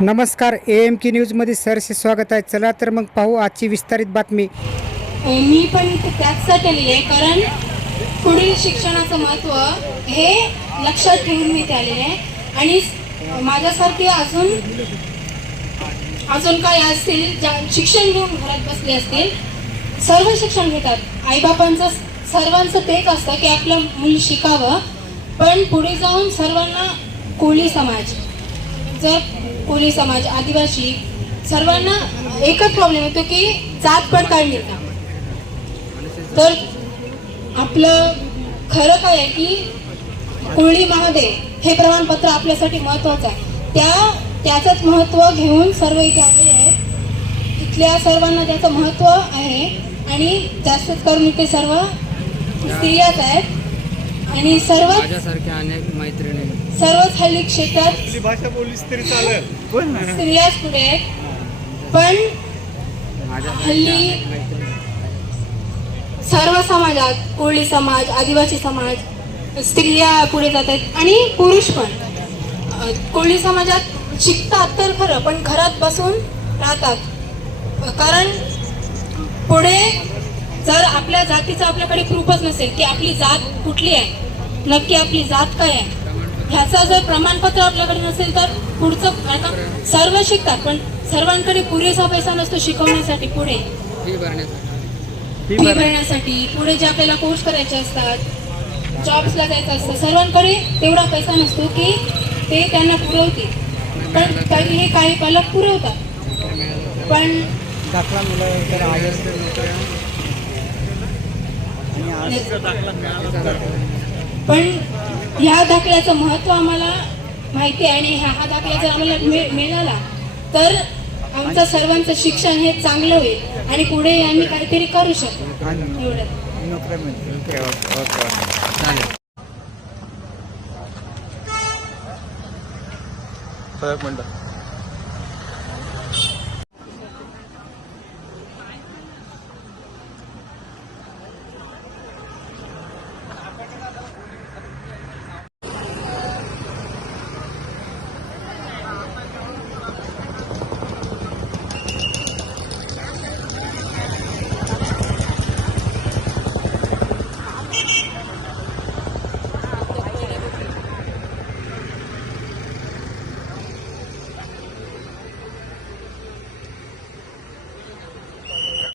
नमस्कार A M के न्यूजमध्ये सरसे स्वागत आहे. चला तर मग पाहू आजची विस्तारित बातमी. मी पण त्याचसाठी आलेले आहे कारण पुढील शिक्षणाचं महत्त्व हे लक्षात ठेवून मी ते आलेले आहे. आणि माझ्यासारखे अजून अजून काय असतील ज्या शिक्षण घेऊन घरात बसले असतील सर्व शिक्षण घेतात. आईबापांचं सर्वांचं तेच असतं की आपलं मूल शिकावं पण पुढे जाऊन सर्वांना कोळी समाज जर कोळी समाज आदिवासी सर्वांना एकच प्रॉब्लेम येतो की जात पडताळणी का तर आपलं खरं काय आहे की कोळी महादेव हे प्रमाणपत्र आपल्यासाठी महत्वाचं आहे. त्या त्याचंच महत्त्व घेऊन सर्व इथे आलेले आहेत. इथल्या सर्वांना त्याचं महत्त्व आहे आणि जास्तच करून इथे सर्व स्त्रियाच आहेत. आणि सर्व माझ्यासारख्या अनेक मैत्रिणी. सर्वच हल्ली क्षेत्रात आपली भाषा बोललीस तरी चालेल. स्त्रियाच पुढे आहेत. पण माझ्यासारख्या हल्ली अनेक मैत्रिणी सर्व समाजात कोळी समाज आदिवासी समाज स्त्रिया पुढे जात आहेत आणि पुरुष पण. अ, कोळी समाजात शिकतात तर खरं पण घरात बसून राहतात. कारण पुढे जर आपल्या जातीचं आपल्याकडे प्रूफच नसेल की आपली जात कुठली आहे नक्की आपली जात काय आहे ह्याचं जर प्रमाणपत्र आपल्याकडे नसेल तर पुढचं सर्व शिकतात पण सर्वांकडे पुरेसा पैसा नसतो शिकवण्यासाठी पुढे. फी भरण्यासाठी. फी भरण्यासाठी. पुढे जे आपल्याला कोर्स करायचे असतात जॉब्सला जायचं असतं सर्वांकडे तेवढा पैसा नसतो की ते त्यांना पुरवतील. पण काही हे काही पालक पुरवतात. पण दाखला मुलं पण ह्या दाखल्याचं महत्त्व आम्हाला माहिती आहे आणि ह्या हा दाखला जर आम्हाला मिळ- मिळाला तर आमचं सर्वांचं शिक्षण हे चांगलं होईल आणि पुढे आम्ही काहीतरी करू शकतो एवढं. चालेल एक मिनिट.